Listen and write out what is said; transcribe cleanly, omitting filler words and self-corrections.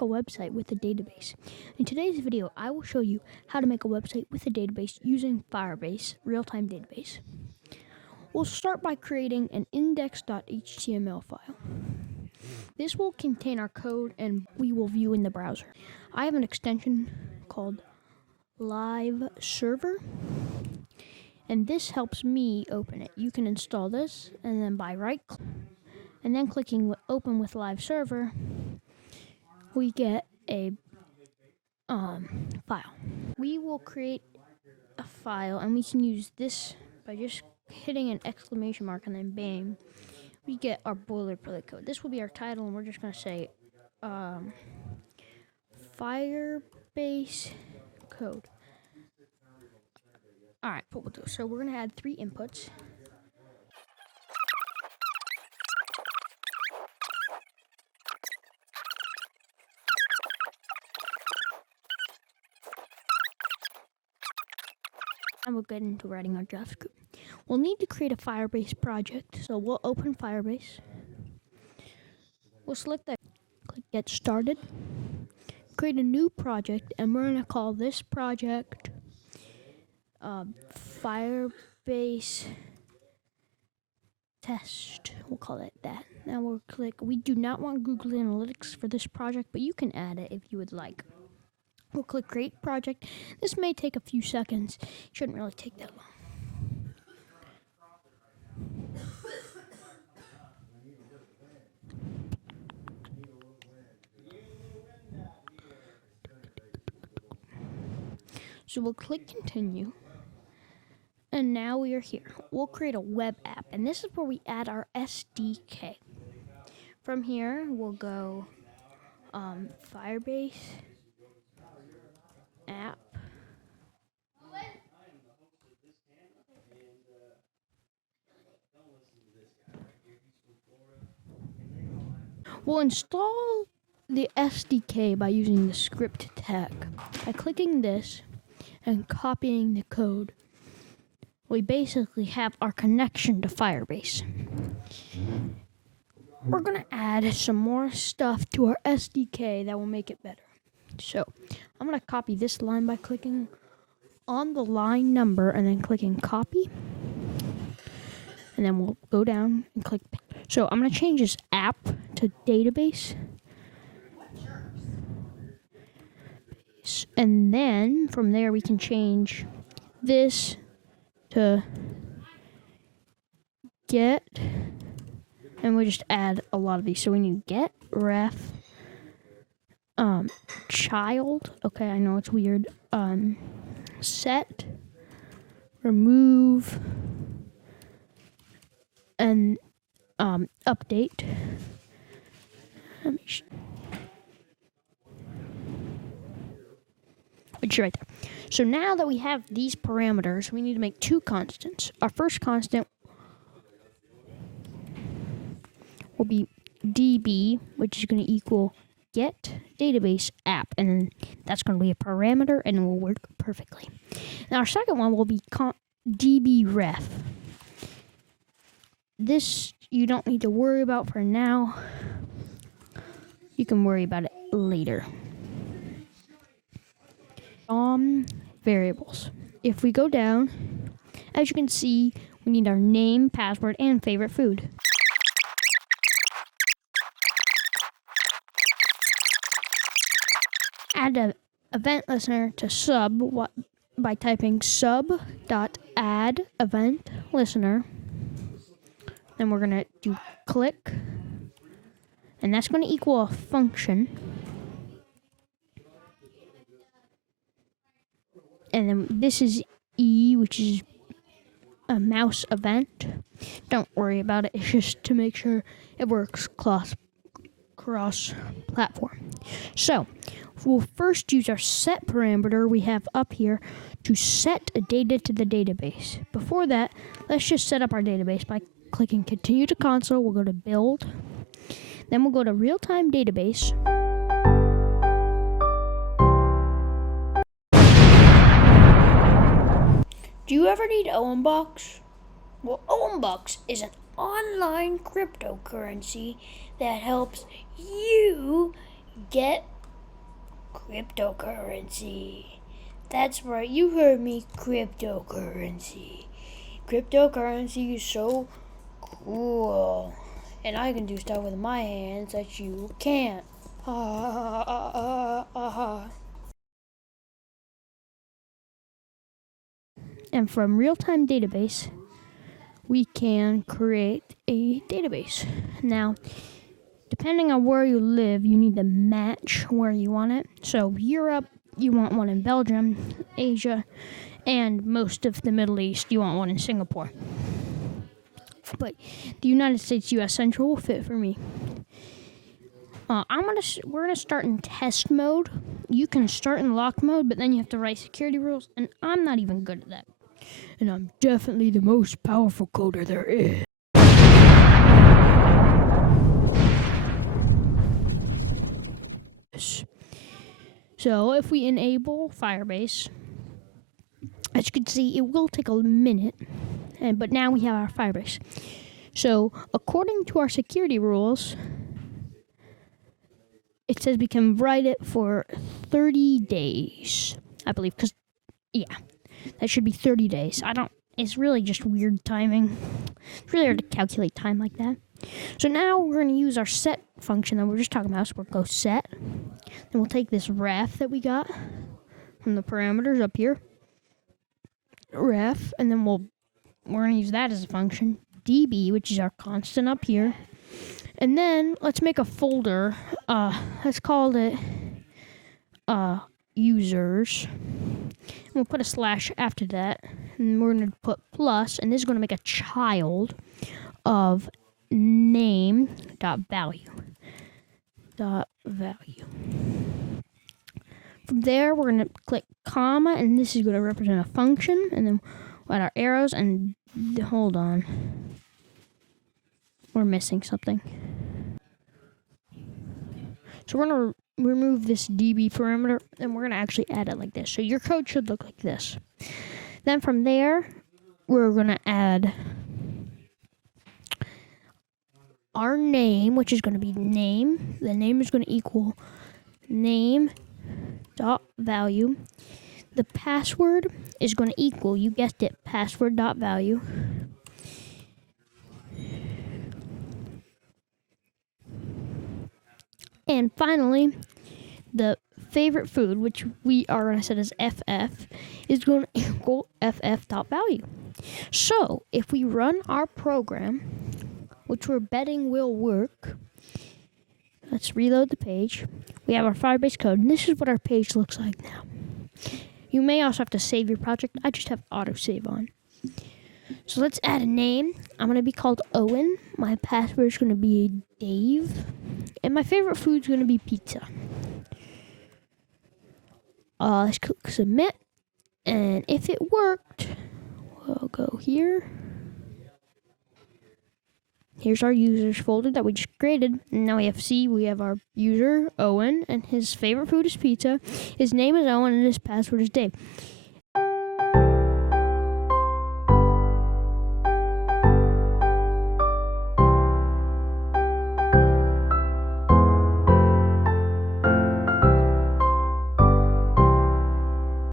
make a website with a database. In today's video, I will show you how to make a website with a database using FIRBASE real-time database. We'll start by creating an index.html file. This will contain our code and we will view in the browser. I have an extension called Live Server, and this helps me open it. You can install this, and then by right-click and then clicking open with Live Server, we get a file. We will create a file, and we can use this by just hitting an exclamation mark, and then bang, we get our boilerplate code. This will be our title, and we're just going to say FIRBASE code. All right, what we'll do. So we're going to add 3 inputs. And we'll get into writing our JavaScript. We'll need to create a FIRBASE project, so we'll open FIRBASE. We'll select that, click Get Started, create a new project, and we're going to call this project FIRBASE Test. We'll call it that. Now we'll click. We do not want Google Analytics for this project, but you can add it if you would like. We'll click Create Project. This may take a few seconds. It shouldn't really take that long. So we'll click Continue. And now we are here. We'll create a web app, and this is where we add our SDK. From here, we'll go FIRBASE app. We'll install the SDK by using the script tag. By clicking this and copying the code, we basically have our connection to FIRBASE. We're going to add some more stuff to our SDK that will make it better. So I'm going to copy this line by clicking on the line number and then clicking copy. And then we'll go down and click. So I'm going to change this app to database. And then from there we can change this to get, and we'll just add a lot of these. So we need get ref child. Okay, I know it's weird. Set, remove, and update. Which is right there. So now that we have these parameters, we need to make 2 constants. Our first constant will be DB, which is going to equal get database app, and that's going to be a parameter, and it will work perfectly. Now our second one will be DB ref. This you don't need to worry about for now. You can worry about it later. Variables. If we go down, as you can see, we need our name, password, and favorite food. Add an event listener to sub by typing sub.add event listener. Then we're going to do click, and that's going to equal a function. And then this is E, which is a mouse event. Don't worry about it. It's just to make sure it works cross-platform. So we'll first use our set parameter we have up here to set a data to the database. Before that, let's just set up our database by clicking Continue to Console. We'll go to Build. Then we'll go to Real-Time Database. Do you ever need OMBucks? Well, OMBucks is an online cryptocurrency that helps you get Cryptocurrency. That's right, you heard me, cryptocurrency. Cryptocurrency is so cool. And I can do stuff with my hands that you can't. And from real-time database, we can create a database. Now, depending on where you live, you need to match where you want it. So Europe, you want one in Belgium, Asia, and most of the Middle East, you want one in Singapore. But the United States US Central will fit for me. We're gonna start in test mode. You can start in lock mode, but then you have to write security rules, and I'm not even good at that. And I'm definitely the most powerful coder there is. So if we enable FIRBASE, as you can see, it will take a minute, but now we have our FIRBASE. So according to our security rules, it says we can write it for 30 days, I believe, because, yeah, that should be 30 days. It's really just weird timing. It's really hard to calculate time like that. So now we're going to use our set function that we were just talking about. So we'll go set. Then we'll take this ref that we got from the parameters up here. Ref, and then we're going to use that as a function. DB, which is our constant up here. And then let's make a folder. Let's call it users. And we'll put a slash after that. And we're going to put plus, and this is going to make a child of name.value. From there, we're going to click comma, and this is going to represent a function. And then we'll add our arrows, and hold on. We're missing something. So we're going to remove this DB parameter, and we're going to actually add it like this. So your code should look like this. Then from there, we're going to add our name, which is going to be name. The name is going to equal name.value. The password is going to equal, you guessed it, password.value. And finally, the favorite food, which we are going to set as FF, is going to equal FF.value. So if we run our program, which we're betting will work, let's reload the page. We have our Firebase code, and this is what our page looks like now. You may also have to save your project. I just have autosave on. So let's add a name. I'm going to be called Owen. My password is going to be Dave. And my favorite food is going to be pizza. Let's click submit. And if it worked, we'll go here. Here's our users folder that we just created. And now we have our user, Owen, and his favorite food is pizza. His name is Owen, and his password is Dave.